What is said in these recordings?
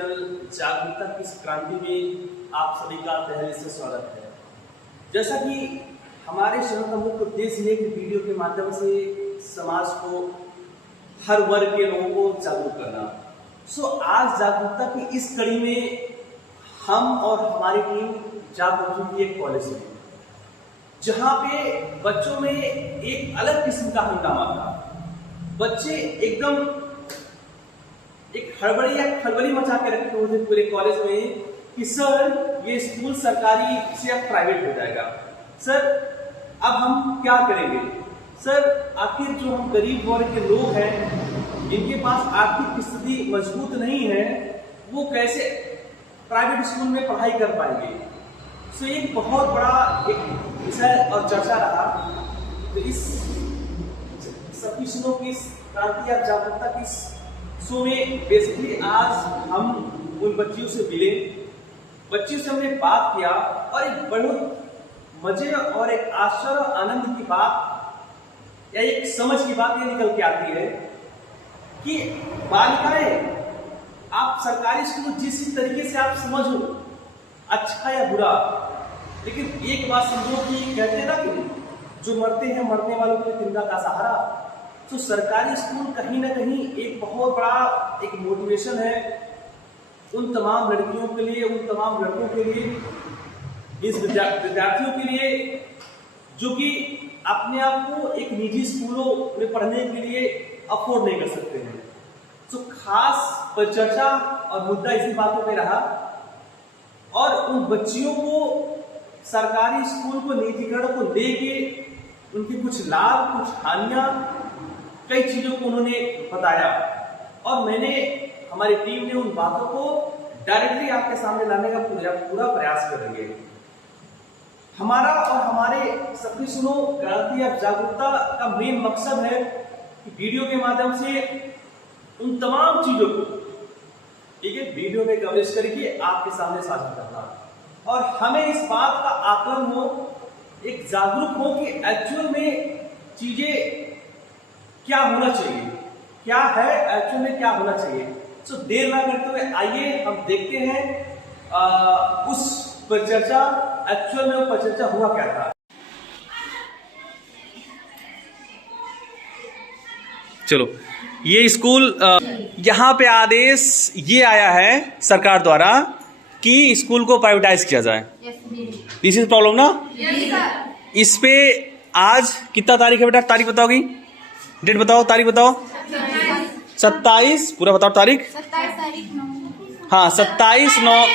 Channel जागरूकता की इस क्रांति में आप सभी का तहे से स्वागत है। जैसा कि हमारे चैनल का मुख्य उद्देश्य है कि वीडियो के माध्यम से समाज को, हर वर्ग के लोगों को जागरूक करना। आज जागरूकता की इस कड़ी में हम और हमारी टीम जा पहुंची थी एक कॉलेज में, जहां पे बच्चों में एक अलग किस्म का हंगामा था। बच्चे एकदम एक खलबली मचा के रखे हुए थे पूरे कॉलेज में कि सर ये स्कूल सरकारी से अब प्राइवेट हो जाएगा, सर अब हम क्या करेंगे, सर आखिर जो हम गरीब वर्ग के लोग हैं जिनके पास आर्थिक स्थिति मजबूत नहीं है वो कैसे प्राइवेट स्कूल में पढ़ाई कर पाएंगे। एक बहुत बड़ा एक विषय और चर्चा रहा। तो इस सभी सुनों की क्रांति और जागरूकता की शो में बेसिकली आज हम उन बच्चियों से मिले, बच्चियों से हमने बात किया और एक बहुत मजे और एक आश्चर्य आनंद की बात या एक समझ की बात ये निकल के आती है कि बालिकाएं आप सरकारी स्कूल जिस तरीके से आप समझो अच्छा या बुरा, लेकिन एक बात समझो कि कहते हैं ना कि जो मरते हैं मरने वालों के लिए तिरंगा का सहारा। तो सरकारी स्कूल कहीं ना कहीं एक बहुत बड़ा एक मोटिवेशन है उन तमाम लड़कियों के लिए, उन तमाम लड़कों के लिए, इस विद्यार्थियों के लिए जो कि अपने आप को एक निजी स्कूलों में पढ़ने के लिए अफोर्ड नहीं कर सकते हैं। तो खास परिचर्चा और मुद्दा इसी बातों पे रहा और उन बच्चियों को सरकारी स्कूल को निजीकरण को लेके उनके कुछ लाभ, कुछ हानियां, कई चीजों को उन्होंने बताया और हमारी टीम ने उन बातों को डायरेक्टली आपके सामने लाने का पूरा प्रयास करेंगे। हमारा और हमारे सभी सुनो क्रांति और जागरूकता का मेन मकसद है कि वीडियो के माध्यम से उन तमाम चीजों को, ठीक है, वीडियो में कवरेज करके आपके सामने साझा करना और हमें इस बात का आकलन हो, एक जागरूक हो कि एक्चुअल में चीजें क्या होना चाहिए, क्या है एक्चुअल में क्या होना चाहिए। देर ना करते हुए आइए हम देखते हैं उस परिचर्चा, एक्चुअल में वो परिचर्चा हुआ क्या था। चलो, ये स्कूल यहाँ पे आदेश ये आया है सरकार द्वारा कि स्कूल को प्राइवेटाइज किया जाए। दिस इज प्रॉब्लम ना। इस पे आज कितना तारीख है बेटा? तारीख बताओगी, डेट बताओ, तारीख बताओ। 27 पूरा बताओ तारीख। 27 तारीख। हाँ 27/9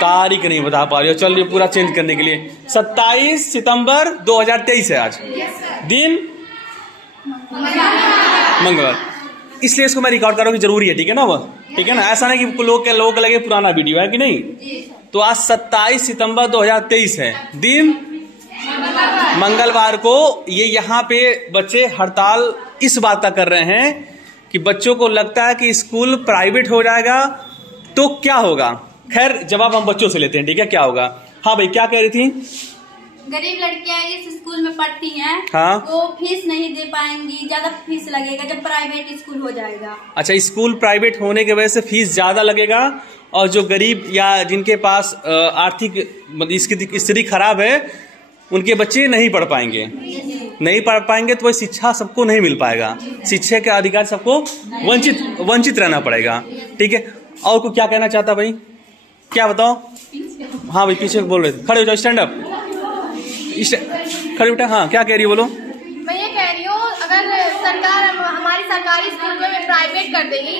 तारीख नहीं बता पा रही हो, चलिए पूरा चेंज करने के लिए 27 सितंबर 2023 है आज, दिन मंगलवार। इसलिए इसको मैं रिकॉर्ड कर रहा हूँ कि जरूरी है, ठीक है ना? वह ठीक है ना, ऐसा नहीं कि लोगों को लगे पुराना वीडियो है कि नहीं। तो आज 27 सितंबर 2023 है, दिन मंगलवार को। ये यहाँ पे बच्चे हड़ताल इस बात का कर रहे हैं कि बच्चों को लगता है कि स्कूल प्राइवेट हो जाएगा तो क्या होगा। खैर जवाब हम बच्चों से लेते हैं, ठीक है, क्या होगा। हाँ भाई, क्या कह रही थी? गरीब लड़कियां इस स्कूल में पढ़ती हैं, हाँ, वो फीस नहीं दे पाएंगी, ज्यादा फीस लगेगा जब प्राइवेट स्कूल हो जाएगा। अच्छा, स्कूल प्राइवेट होने की वजह से फीस ज्यादा लगेगा और जो गरीब या जिनके पास आर्थिक इसकी स्थिति खराब है उनके बच्चे नहीं पढ़ पाएंगे। नहीं पढ़ पाएंगे तो वही शिक्षा सबको नहीं मिल पाएगा, शिक्षा के अधिकार सबको वंचित रहना पड़ेगा, ठीक है। और को क्या कहना चाहता भाई, क्या बताओ? हाँ भाई पीछे बोल रहे थे, खड़े हो जाओ, स्टैंड अप, खड़े उठा। हाँ क्या कह रही हो, बोलो। मैं ये कह रही हूँ अगर सरकार हमारी सरकारी स्कूल को प्राइवेट कर देगी,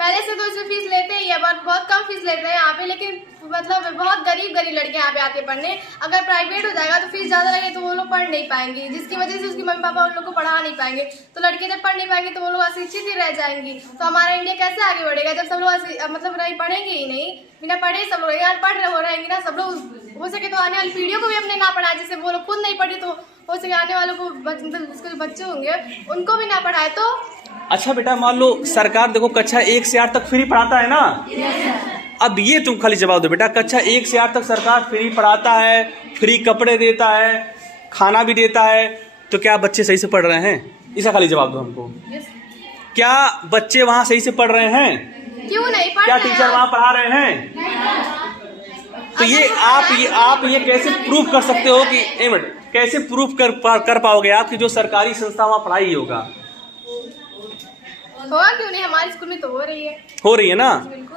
पहले से तो इसमें फीस लेते ही है, बहुत कम फीस लेते हैं यहाँ पे, लेकिन मतलब बहुत गरीब लड़के यहाँ पे आते पढ़ने। अगर प्राइवेट हो जाएगा तो फीस ज्यादा लगे तो वो लोग पढ़ नहीं पाएंगी, जिसकी वजह से उसके मम्मी पापा उन लोग को पढ़ा नहीं पाएंगे। तो लड़के जब पढ़ नहीं पाएंगे तो वो लोग अशिक्षित ही रह जाएंगी। तो हमारा इंडिया कैसे आगे बढ़ेगा जब सब लोग मतलब नहीं पढ़ेंगे ही नहीं, बिना पढ़े सब लोग अनपढ़ हो रहेंगे ना। सब लोग हो सके तो आने वाली पीढ़ियों को भी हमने ना पढ़ाया, जैसे वो लोग खुद नहीं पढ़े तो हो सके आने वालों को उसके जो बच्चे होंगे उनको भी ना पढ़ाए। तो अच्छा बेटा, मान लो सरकार देखो कक्षा 1 से 8 तक फ्री पढ़ाता है ना। अब ये तुम खाली जवाब दो बेटा, कक्षा 1 से 8 तक सरकार फ्री पढ़ाता है, फ्री कपड़े देता है, खाना भी देता है, तो क्या बच्चे सही से पढ़ रहे हैं? इसका खाली जवाब दो हमको। क्या बच्चे वहां सही से पढ़ रहे हैं? क्यों नहीं पढ़ क्या रहे टीचर हैं? वहाँ पढ़ा रहे हैं? तो ये आप ये कैसे प्रूफ कर सकते हो कि एक मिनट, कैसे प्रूफ कर पाओगे आप कि जो सरकारी संस्था वहाँ पढ़ाई होगा? होगा क्यों नहीं, हमारे स्कूल में तो हो रही है ना,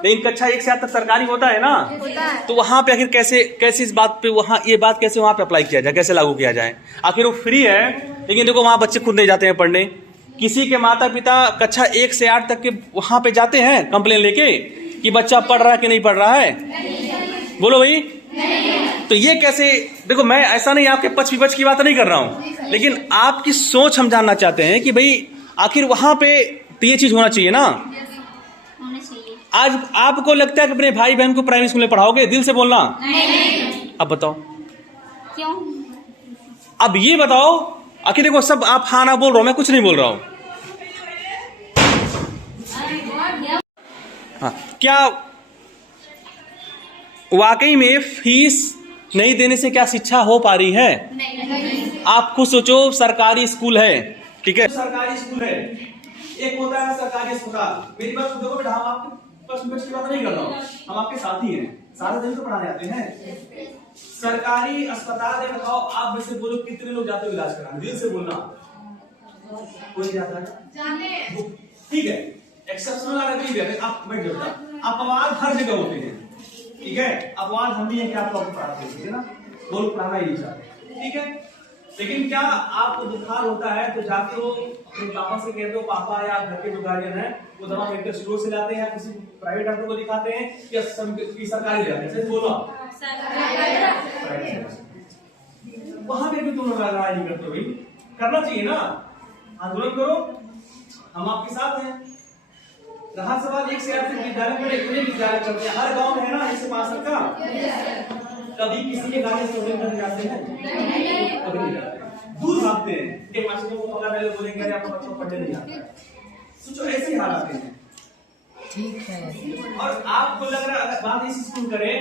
लेकिन कक्षा 1 से 8 तक सरकारी होता है ना, होता है। तो वहाँ पे आखिर कैसे इस बात पे वहाँ ये बात कैसे वहाँ पे अप्लाई किया जाए, कैसे लागू किया जाए? आखिर वो फ्री है, लेकिन देखो वहाँ बच्चे खुद नहीं जाते हैं पढ़ने। किसी के माता पिता कक्षा 1 से 8 तक के वहाँ पे जाते हैं कंप्लेन लेके कि बच्चा पढ़ रहा है कि नहीं पढ़ रहा है? बोलो भाई। तो ये कैसे? देखो मैं ऐसा नहीं आपके पक्ष विपक्ष की बात नहीं कर रहा हूँ, लेकिन आपकी सोच हम जानना चाहते हैं कि भाई आखिर वहाँ पे तो ये चीज होना चाहिए ना। होना चाहिए। आज आपको लगता है कि अपने भाई बहन को प्राइमरी स्कूल में पढ़ाओगे? दिल से बोलना। नहीं। अब बताओ क्यों? अब ये बताओ, आखिर देखो सब आप हाँ ना बोल रहा हूं, मैं कुछ नहीं बोल रहा हूं। हाँ, क्या वाकई में फीस नहीं देने से क्या शिक्षा हो पा रही है? नहीं। आप खुद सोचो, सरकारी स्कूल है, ठीक है, सरकारी स्कूल है, एक होता है सरकारी अस्पताल। मेरी बात सुनो बेटा, हम आपके पक्ष विपक्ष की बात नहीं कर रहा हूँ, हम आपके साथी हैं, सारे दिन तो पढ़ाने आते हैं। सरकारी अस्पताल में बताओ, आप में से बोलो कितने लोग जाते हो इलाज कराने? दिल से बोलना। कोई जाता है? ठीक है, एक्सेप्शनल आ रही है, आप बैठ जाओ। अपवाद हर जगह होते हैं, ठीक है, अपवाद हम भी हैं कि आप लोग पढ़ाते हैं, ठीक है ना, वो लोग पढ़ाना ही नहीं चाहते, ठीक है। लेकिन क्या आपको बुखार होता है तो जाके वो अपने पापा से कहते हो, पापा या घर के जो गार्जियन है वो दवा मेडिकल स्टोर से लाते हैं या किसी प्राइवेट डॉक्टर को दिखाते हैं या सरकारी जाते हैं? सच बोलो, वहां पे भी तुम लोग लड़ाई नहीं करते भाई, करना चाहिए ना, आंदोलन करो, हम आपके साथ हैं। रहा सवाल 1 से 8 तक विद्यालय में इतने विद्यालय चलते हैं, हर गांव में है ना, इससे 5 तक का। कभी किसी के गाड़ी से करने जाते हैं? कभी नहीं जाते, दूर भागते हैं कि मास्टर को पकड़ ले, बोलेंगे अरे आपका बच्चा पढ़ने नहीं आता है। सोचो ऐसे ही हाल आते हैं, ठीक है। और आपको लग रहा है अगर बात इस स्कूल करें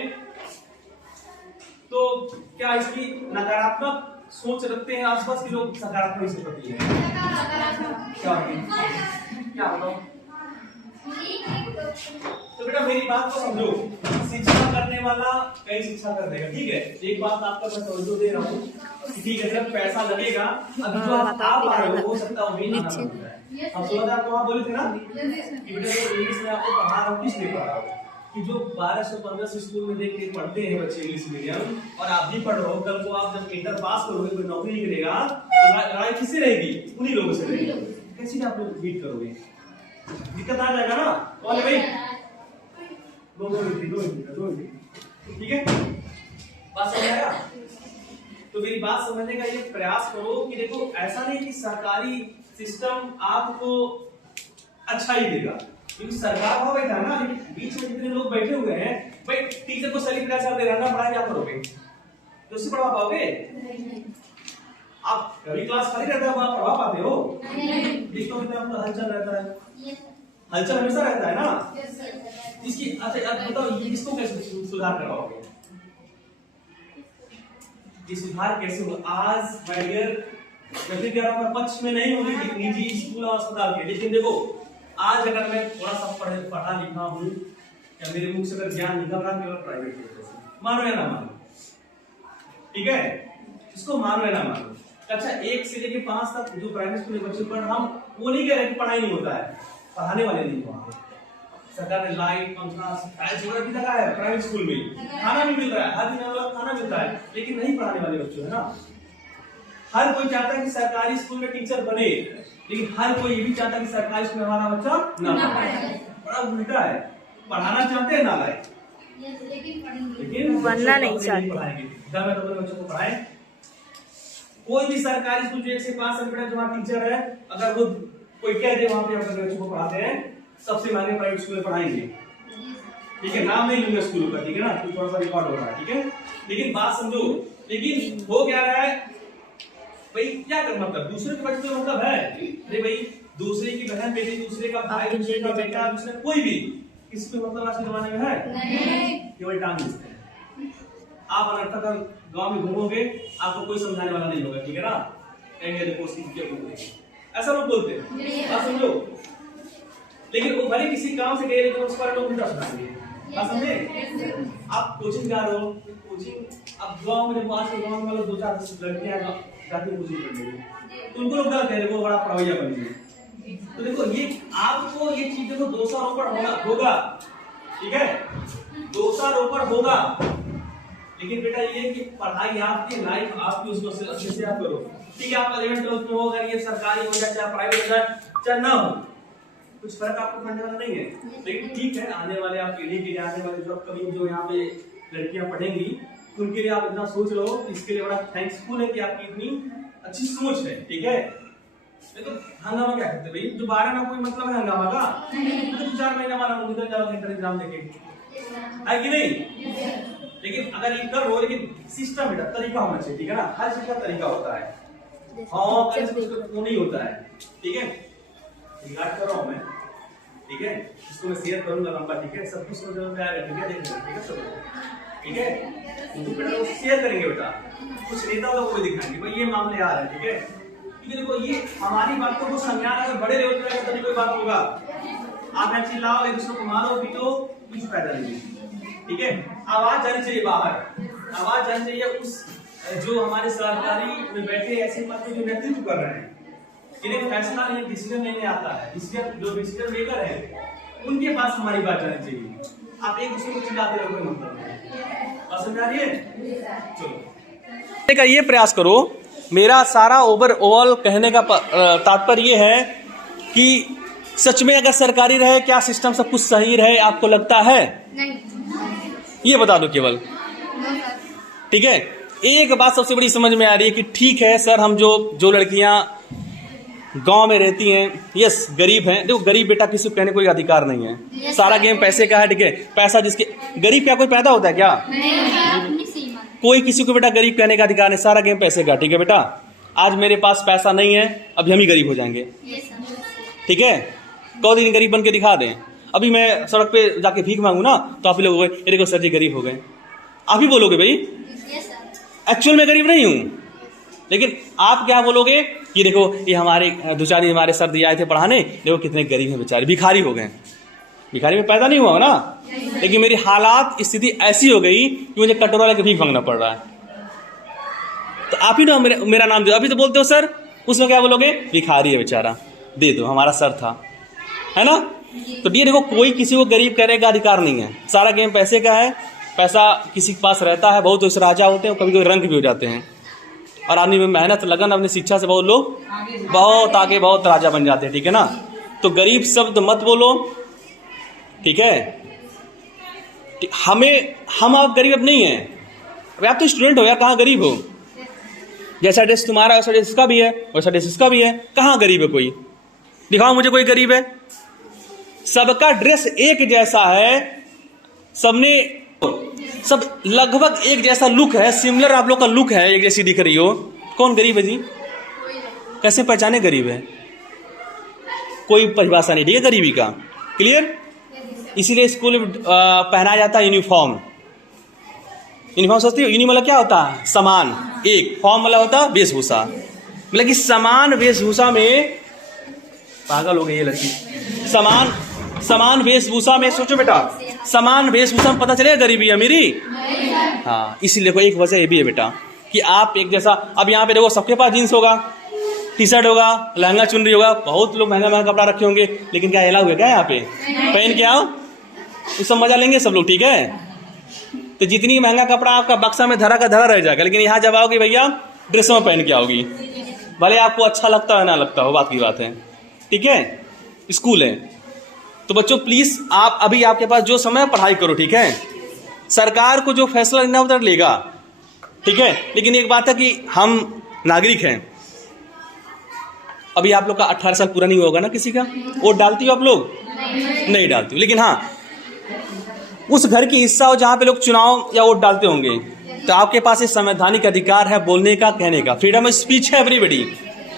तो क्या इसकी नकारात्मक सोच रखते हैं आसपास के लोग, सकारात्मक से प्रति है? क्या बताओ? तो बेटा मेरी बात को समझो, शिक्षा करने वाला कहीं शिक्षा कर देगा, ठीक है। एक बात आपका मैं तवज्जो दे रहा हूँ, ठीक है, जब पैसा लगेगा, अभी जो आप आ रहे हो सकता है वही आना पड़ता है। अब 16 आपको वहाँ बोले थे ना कि बेटा जो इंग्लिश में आपको पढ़ा रहा हूँ, किस लिए पढ़ा रहा हूँ? कि जो 1200-1500 स्कूल में देख के पढ़ते हैं बच्चे इंग्लिश मीडियम, और आप भी पढ़ रहे हो, कल को आप जब इंटर पास करोगे, कोई नौकरी नहीं करेगा तो लड़ाई किससे रहेगी? उन्हीं लोगों से रहेगी। कैसे आप लोग बीट करोगे? दिक्कत आ जाएगा ना। कौन है भाई? दो ठीक है, बात समझ आया? तो मेरी बात समझने का ये प्रयास करो कि देखो ऐसा नहीं कि सरकारी सिस्टम आपको अच्छा ही देगा, क्योंकि सरकार हो बैठा है ना, बीच में जितने लोग बैठे हुए हैं, भाई टीचर को सैलरी 50,000 दे रहा है, पढ़ाई क्या करोगे? तो उससे पढ़ा पाओगे? आप कभी क्लास खाली रहता है, आप पढ़ा पाते हो? देखो कितना आपका हलचल रहता है, हलचल हमेशा रहता है ना। इसकी अच्छा आप बताओ, इसको कैसे सुधार करवाओगे? ये सुधार कैसे होगा? आज माय डियर, मैं कह रहा हूं, मैं पक्ष में नहीं हूं निजी स्कूल और अस्पताल के, लेकिन देखो आज अगर मैं थोड़ा सा पढ़ा लिखा हूं या मेरे मुख से अगर ज्ञान निकल रहा है केवल प्राइवेट की, मानो या ना मानो, ठीक है, इसको मानो या ना मानो, अच्छा 1 से लेके 5 तक जो प्राइवेट स्कूल में बच्चे पढ़ रहा हूं, वो नहीं कह रहे कि पढ़ाई नहीं होता है, पढ़ाने वाले नहीं वहां सरकार ने लाइट पंखा टाइल्स वगैरह भी लगाया है प्राइवेट स्कूल में, खाना भी मिल रहा है, हर दिन वाला खाना मिलता है, लेकिन नहीं पढ़ाने वाले बच्चों है ना। हर कोई चाहता है कि सरकारी स्कूल में टीचर बने, लेकिन हर कोई ये भी चाहता है कि सरकारी स्कूल में हमारा बच्चा ना पढ़े। बड़ा उल्टा है, पढ़ाना चाहते हैं ना लाए, लेकिन बनना नहीं चाहते। बच्चों को पढ़ाए, कोई भी सरकारी स्कूल जो 1 से 5 साल जो वहाँ टीचर है, अगर वो कोई कह दे वहां पे अपने बच्चों को पढ़ाते हैं, सबसे महंगे प्राइवेट स्कूल में पढ़ाएंगे, ठीक है, नाम नहीं लूंगा स्कूल का, ठीक है ना, तो थोड़ा सा रिकॉर्ड हो रहा है, ठीक है, लेकिन बात समझो, लेकिन हो क्या रहा है भाई, क्या कर मतलब दूसरे के बच्चे मतलब है, अरे भाई दूसरे की बहन बेटी, दूसरे का भाई, दूसरे का बेटा, दूसरे कोई भी, किसी को मतलब आज के जमाने में है नहीं, केवल टांग खींचते हैं। आप अनर्थक गांव में घूमोगे, आपको कोई समझाने वाला नहीं होगा, ठीक है ना, कहेंगे देखो उसकी क्या बोल रही है, ऐसा लोग बोलते हैं। बात समझो, लेकिन वो भले किसी काम से गए लेकिन उस पर लोग उल्टा सुनाएंगे। बात समझे? आप कोचिंग जा रहे हो, कोचिंग अब गांव में पास के गांव में मतलब 2-4 लड़कियां जाती कोचिंग करने, तो उनको लोग गलत है, वो बड़ा प्रवैया बन गए। तो देखो ये आपको ये चीज देखो 2 साल ऊपर होगा, ठीक है, 2 साल ऊपर होगा, लेकिन बेटा ये कि पढ़ाई आपकी, लाइफ आपकी, उसको अच्छे से आप करो। ठीक है, आप 11th 12th में हो, अगर ये सरकारी हो जाए चाहे प्राइवेट हो जाए चाहे ना हो, कुछ फर्क आपको पड़ने वाला नहीं है। लेकिन ठीक है, आने वाले आप पीढ़ी के लिए, आने वाले जो कभी जो यहाँ पे लड़कियां पढ़ेंगी उनके लिए आप इतना सोच लो, इसके लिए बड़ा थैंक्सफुल है कि आपकी इतनी अच्छी सोच है। ठीक है, तो हंगामा क्या करते भाई, जो 12 में कोई मतलब है हंगामा का, तो 4 महीना वाला निकल जाओ इंटर एग्जाम देके, है कि नहीं? लेकिन अगर इंटर हो, लेकिन सिस्टम बेटा तरीका होना चाहिए, ठीक है ना, हर चीज का तरीका होता है, हाँ वो नहीं होता है। ठीक है, रिगार्ड कर रहा हूं मैं, ठीक है, इसको मैं शेयर करूंगा लंबा, ठीक है, सब कुछ समझ में आएगा, ठीक है, देख लो, ठीक है सब, ठीक है, तो बेटा शेयर करेंगे बेटा, कुछ नेता होगा वो भी दिखाएंगे भाई ये मामले आ रहे हैं, ठीक है, क्योंकि देखो ये हमारी बात को संज्ञान अगर बड़े लेवल पे तभी कोई बात होगा। आप ऐसी लाओ, एक दूसरे को मारो पीटो, कुछ फायदा नहीं, ठीक है, आवाज जानी चाहिए बाहर, आवाज जानी चाहिए उस जो हमारे सरकारी में बैठे ऐसे पद पे जो नेतृत्व कर रहे हैं, इन्हें फैसला नहीं, डिसीजन लेने आता है, डिसीजन जो डिसीजन मेकर है उनके पास हमारी बात जानी चाहिए। आप एक दूसरे को चिल्लाते रहो, कोई मतलब नहीं, बात समझ आ रही है? चलो का ये प्रयास करो, मेरा सारा ओवरऑल कहने का तात्पर्य ये है कि सच में अगर सरकारी रहे क्या सिस्टम सब कुछ सही रहे, आपको लगता है? नहीं, ये बता दो केवल, ठीक है। एक बात सबसे बड़ी समझ में आ रही है कि ठीक है सर, हम जो लड़कियां गांव में रहती हैं, यस गरीब हैं, देखो गरीब बेटा किसी को कहने कोई अधिकार नहीं है, सारा गेम पैसे का है, ठीक है, पैसा जिसके गरीब क्या कोई पैदा होता है क्या? कोई किसी को बेटा गरीब कहने का अधिकार नहीं, सारा गेम पैसे का, ठीक है बेटा। आज मेरे पास पैसा नहीं है, अभी हम ही गरीब हो जाएंगे, ठीक है, कौ दिन गरीब बन के दिखा दें। अभी मैं सड़क पे जाके भीख मांगू ना तो आप लोग हो गए, देखो सर जी गरीब हो गए, आप ही बोलोगे भाई एक्चुअल में गरीब नहीं हूं, लेकिन आप क्या बोलोगे कि देखो ये हमारे दुचारी हमारे सर दिए आए थे पढ़ाने, देखो कितने गरीब हैं बेचारे, भिखारी हो गए। भिखारी में पैदा नहीं हुआ ना, लेकिन मेरी हालात स्थिति ऐसी हो गई कि मुझे कटोरा लेकर भीख मांगना पड़ रहा है। तो आप ही ना मेरा नाम दो, अभी तो बोलते हो सर, उसमें क्या बोलोगे? भिखारी है बेचारा, दे दो, हमारा सर था, है ना। तो ये देखो कोई किसी को गरीब कहने का अधिकार नहीं है, सारा गेम पैसे का है, पैसा किसी के पास रहता है, बहुत तो राजा होते हैं, कभी कभी रंग भी हो जाते हैं, और आदमी में मेहनत लगन अपनी शिक्षा से बहुत लोग बहुत आगे बहुत राजा बन जाते हैं, ठीक है ना। तो गरीब शब्द मत बोलो, ठीक है। हम आप गरीब अब नहीं है, आप तो स्टूडेंट हो यार, कहाँ गरीब हो? जैसा ड्रेस तुम्हारा वैसा ड्रेस इसका भी है, वैसा ड्रेस इसका भी है, कहाँ गरीब है कोई? दिखाओ मुझे कोई गरीब है। सबका ड्रेस एक जैसा है, सबने सब लगभग एक जैसा लुक है, सिमिलर आप लोग का लुक है, एक जैसी दिख रही हो, कौन गरीब है जी? कैसे पहचाने गरीब है? कोई परिभाषा नहीं, ठीक है गरीबी का, क्लियर। इसीलिए स्कूल में पहनाया जाता है यूनिफॉर्म। यूनिफॉर्म सोचती हो, यूनिफॉर्म मतलब क्या होता है? समान, एक, फॉर्म मतलब होता है वेशभूषा, मतलब कि समान वेशभूषा में, पागल हो गई ये लड़की, समान वेशभूषा में, सोचो बेटा, समान वेशभूषा में पता चलेगा गरीबी है मेरी। हाँ, इसीलिए कोई एक वजह ये भी है बेटा कि आप एक जैसा, अब यहाँ पे देखो सबके पास जींस होगा, टी शर्ट होगा, लहंगा चुनरी होगा, बहुत लोग महंगा महंगा कपड़ा रखे होंगे, लेकिन क्या अलाउ है क्या यहाँ पे? पहन के आओ, उस सब मजा लेंगे सब लोग, ठीक है। तो जितनी महंगा कपड़ा आपका बक्सा में धरा का धरा रह जाएगा, लेकिन यहाँ जब आओगे भैया ड्रेस में पहन के आओगी, भले आपको अच्छा लगता है ना लगता हो, बात की बात है, ठीक है। स्कूल है तो बच्चों प्लीज आप अभी आपके पास जो समय पढ़ाई करो, ठीक है। सरकार को जो फैसला लेना होता है लेगा, ठीक है, लेकिन एक बात है कि हम नागरिक हैं, अभी आप लोग का 18 साल पूरा नहीं होगा ना किसी का, वोट डालती हो आप लोग? नहीं डालती हो, लेकिन हाँ उस घर की हिस्सा हो जहां पे लोग चुनाव या वोट डालते होंगे, तो आपके पास एक संवैधानिक अधिकार है बोलने का, कहने का, फ्रीडम ऑफ स्पीच है एवरीबडी,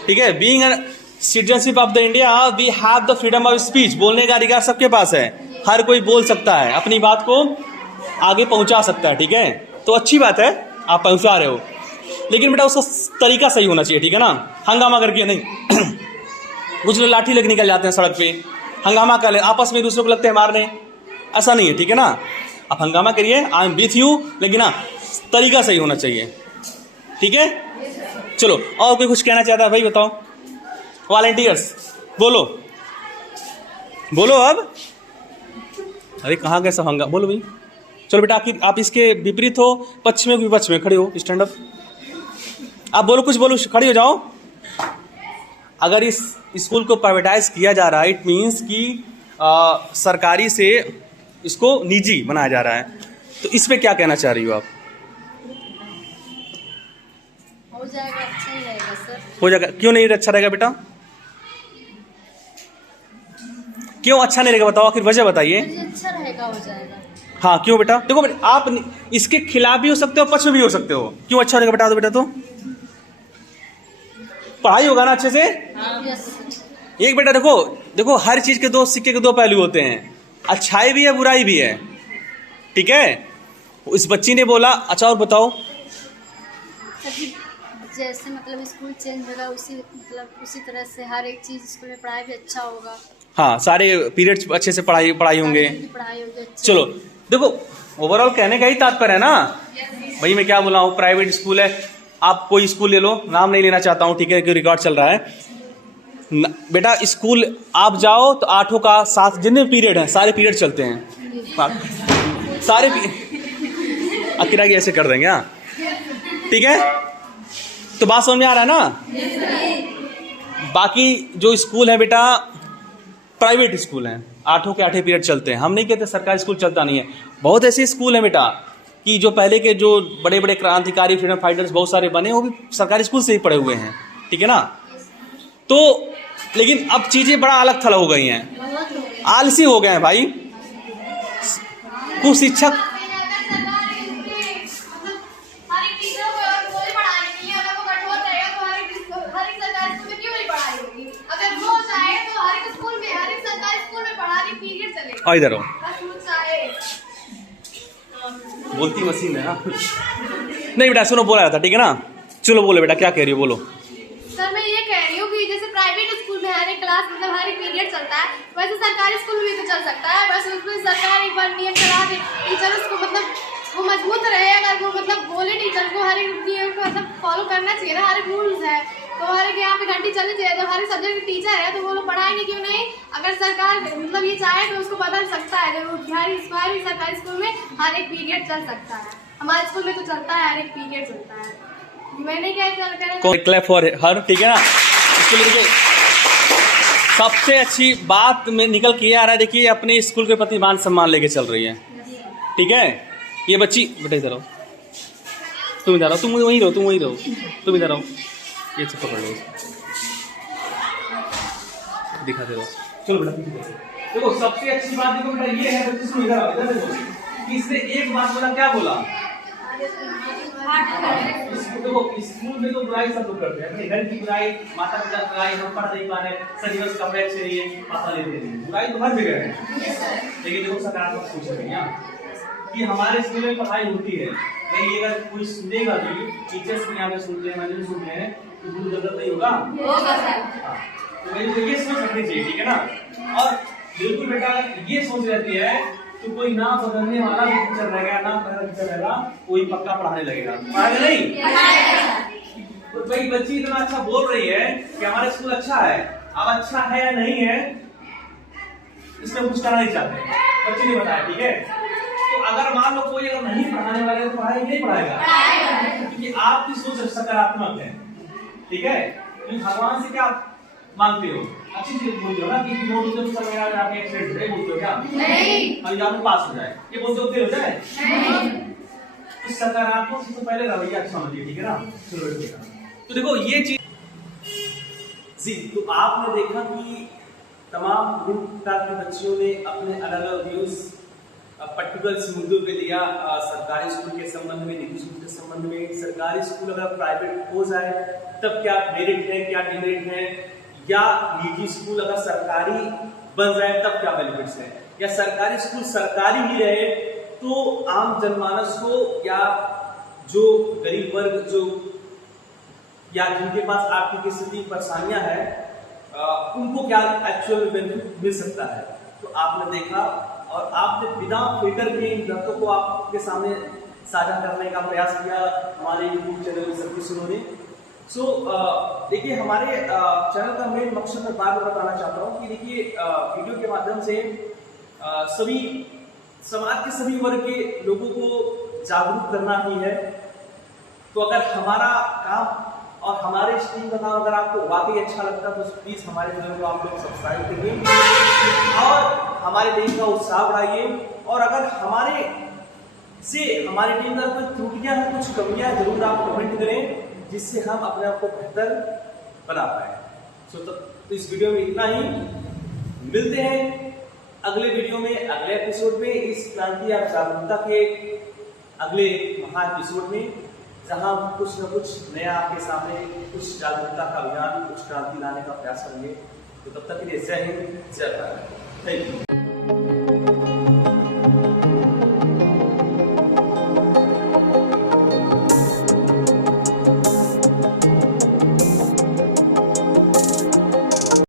ठीक है। Being a citizenship of the India we have the freedom of speech, बोलने का अधिकार सबके पास है, हर कोई बोल सकता है, अपनी बात को आगे पहुंचा सकता है, ठीक है। तो अच्छी बात है आप पहुंचा रहे हो, लेकिन बेटा उसका तरीका सही होना चाहिए, ठीक है ना, हंगामा करके नहीं। कुछ लोग लाठी लेके निकल जाते हैं सड़क पे, हंगामा कर ले, आपस में दूसरों को लगते हैं मारने, ऐसा नहीं है, ठीक है ना। आप हंगामा करिए, आई एम विथ यू, लेकिन ना तरीका सही होना चाहिए, ठीक है। चलो, और कोई कुछ कहना चाहता है भाई, बताओ। वॉलंटियर्स बोलो बोलो अब। अरे कहाँ गए सब हंगामा, बोलो भाई। चलो बेटा, आप इसके विपरीत हो, पक्ष में विपक्ष में खड़े हो, स्टैंड अप। आप बोलो, कुछ बोलो, खड़ी हो जाओ। अगर इस स्कूल को प्राइवेटाइज किया जा रहा है, इट मीन्स कि सरकारी से इसको निजी बनाया जा रहा है, तो इस पे क्या कहना चाह रही हो आप? हो जाएगा, अच्छा ही रहेगा सर। हो जाएगा, क्यों नहीं अच्छा रहेगा बेटा? क्यों अच्छा नहीं रहेगा बताओ, आखिर वजह बताइए। अच्छा रहेगा, हो जाएगा। हाँ क्यों बेटा? देखो आप इसके खिलाफ भी हो सकते हो, पक्ष में भी हो सकते हो। क्यों अच्छा रहेगा बता दो बेटा। तो पढ़ाई होगा ना अच्छे से। एक बेटा देखो हर चीज के दो सिक्के के दो पहलू होते हैं, अच्छाई भी है बुराई भी है, ठीक है। इस बच्ची ने बोला, अच्छा और बताओ। जैसे मतलब स्कूल चेंज होगा, उसी तरह से हर एक चीज स्कूल में पढ़ाई भी अच्छा होगा। हाँ, सारे पीरियड्स अच्छे से पढ़ाई होंगे। चलो देखो, ओवरऑल कहने का ही तात्पर्य है ना भाई। मैं क्या बोला हूँ, प्राइवेट स्कूल है, आप कोई स्कूल ले लो, नाम नहीं लेना चाहता हूँ, ठीक है, क्योंकि रिकॉर्ड चल रहा है। बेटा स्कूल आप जाओ तो 8 का 7 जितने पीरियड हैं सारे पीरियड चलते हैं, सारे अकेला ऐसे कर देंगे। हाँ ठीक है, तो बात समझ में आ रहा है ना। बाकी जो स्कूल है बेटा प्राइवेट स्कूल हैं, 8 के 8 पीरियड चलते हैं। हम नहीं कहते सरकारी स्कूल चलता नहीं है, बहुत ऐसे स्कूल हैं बेटा कि जो पहले के जो बड़े बड़े क्रांतिकारी फ्रीडम फाइटर्स बहुत सारे बने, वो भी सरकारी स्कूल से ही पढ़े हुए हैं, ठीक है ना। तो लेकिन अब चीजें बड़ा अलग थलग हो गई हैं, आलसी हो गए हैं भाई। कुछ शिक्षक इधर हो, बोलती मशीन है ना। नहीं बेटा सुनो, बोला जाता, ठीक है ना। चलो बोलो बेटा, क्या कह रही हो, बोलो। सर मैं ये कह रही हूँ कि जैसे प्राइवेट स्कूल में हर एक क्लास मतलब हर एक पीरियड चलता है, वैसे सरकारी स्कूल में भी तो चल सकता है। बस उसमें सरकार एक बार नियम चला दे, टीचर उसको मतलब वो मजबूत रहे, अगर वो मतलब बोले टीचर को हर एक नियम को मतलब फॉलो करना चाहिए ना, हर एक रूल्स है तो हर एक यहाँ पे घंटी चलनी चाहिए। जब हर एक सब्जेक्ट के टीचर है तो वो लोग पढ़ाएंगे क्यों नहीं? अगर सरकार मतलब ये चाहे तो उसको बदल सकता है। जब हर सरकारी स्कूल में हर एक पीरियड चल सकता है, हमारे स्कूल में तो चलता है, हर एक पीरियड चलता है। मैंने क्या क्लैप फॉर हर, ठीक है ना। इसके लिए देखिए सबसे अच्छी बात में निकल के आ रहा है, देखिए अपने स्कूल के प्रति मान सम्मान लेके चल रही है, ठीक है। ये बच्ची बेटा इधर आओ, तुम इधर आओ, तुम वहीं रहो, तुम इधर आओ, ये सब पकड़ लो, दिखाते रहो। चलो बेटा देखो, सबसे अच्छी बात देखो बेटा ये है, बच्ची सुनो, इधर देखो कि इसने एक बात बोला, क्या बोला? देखो स्कूल में तो बुराई सब लोग करते हैं, अपने घर की बुराई, माता पिता की बुराई, हम पढ़ नहीं पा रहे, सही बस कपड़े अच्छे नहीं है, पापा लेते नहीं, बुराई तो हर जगह है। लेकिन देखो सकारात्मक सोच रही कि हमारे स्कूल में पढ़ाई होती है। नहीं अगर कोई सुनेगा भी, टीचर्स भी यहाँ पे सुनते हैं, मैंने सुन रहे हैं, तो गुरु गलत नहीं होगा। तो ये सोच रखनी चाहिए, ठीक है ना। और बिल्कुल बेटा ये सोच रहती है तो कोई ना बदलने वाला भी टीचर रहेगा, ना पढ़ा टीचर रहेगा, कोई पक्का पढ़ाने लगेगा, पढ़ाएगा नहीं। तो भाई बच्ची इतना अच्छा बोल रही है कि हमारा स्कूल अच्छा है, अब अच्छा है या नहीं है इसमें कुछ करना नहीं चाहते, बच्ची ने बताया, ठीक है। तो अगर मान लो कोई अगर नहीं पढ़ाने वाले तो पढ़ाएगा नहीं पढ़ाएगा, क्योंकि आपकी सोच सकारात्मक है, ठीक है। भगवान से क्या मांगते हो? अच्छी चीज बोलते हो ना कि नोट होते तो सब यार आपके एक्सीडेंट है, बोलते हो क्या? नहीं। और यहाँ पे पास हो जाए, ये बोलते हो फेल हो जाए? नहीं। तो सकारात्मक सबसे पहले रवैया अच्छा होना चाहिए, ठीक है ना। चलो बेटा, तो देखो ये चीज जी, तो आपने देखा कि तमाम विभिन्न प्रकार के बच्चों ने अपने अलग अलग व्यूज पर्टिकुलर मुद्दों पे लिया। सरकारी स्कूल के संबंध में, निजी स्कूल के संबंध में, सरकारी स्कूल अगर प्राइवेट हो जाए तब क्या मेरिट है, क्या डिमेरिट है, या निजी स्कूल अगर सरकारी बन जाए तब क्या बेनिफिट्स है, या सरकारी स्कूल सरकारी ही रहे तो आम जनमानस को या जो गरीब वर्ग जो या जिनके पास आर्थिक स्थिति परेशानियां है उनको क्या एक्चुअल बेनिफिट मिल सकता है। तो आपने देखा और आपने बिना फिल्टर के इन बातों को आपके सामने साझा करने का प्रयास किया हमारे यूट्यूब चैनल सबकी सुनो ने। सो देखिए, हमारे चैनल का मेन मकसद मैं बार बार बताना चाहता हूँ कि देखिए, वीडियो के माध्यम से सभी समाज के सभी वर्ग के लोगों को जागरूक करना ही है। तो अगर हमारा काम और हमारे स्ट्रीम का काम अगर आपको वाकई अच्छा लगता है तो प्लीज हमारे चैनल को आप लोग सब्सक्राइब करिए और हमारे टीम का उत्साह बढ़ाइए। और अगर हमारी टीम में कुछ त्रुटियां हैं, कुछ कमियां, जरूर आप कमेंट करें जिससे हम अपने आप को बेहतर बना पाए। तो इस वीडियो में इतना ही। मिलते हैं अगले वीडियो में, अगले एपिसोड में, इस क्रांति और जागरूकता के अगले महा एपिसोड में, जहां कुछ न कुछ नया आपके सामने, कुछ जागरूकता का अभियान, कुछ क्रांति लाने का प्रयास करेंगे। तो तब तक के लिए जय हिंद, जय भारत, थैंक यू।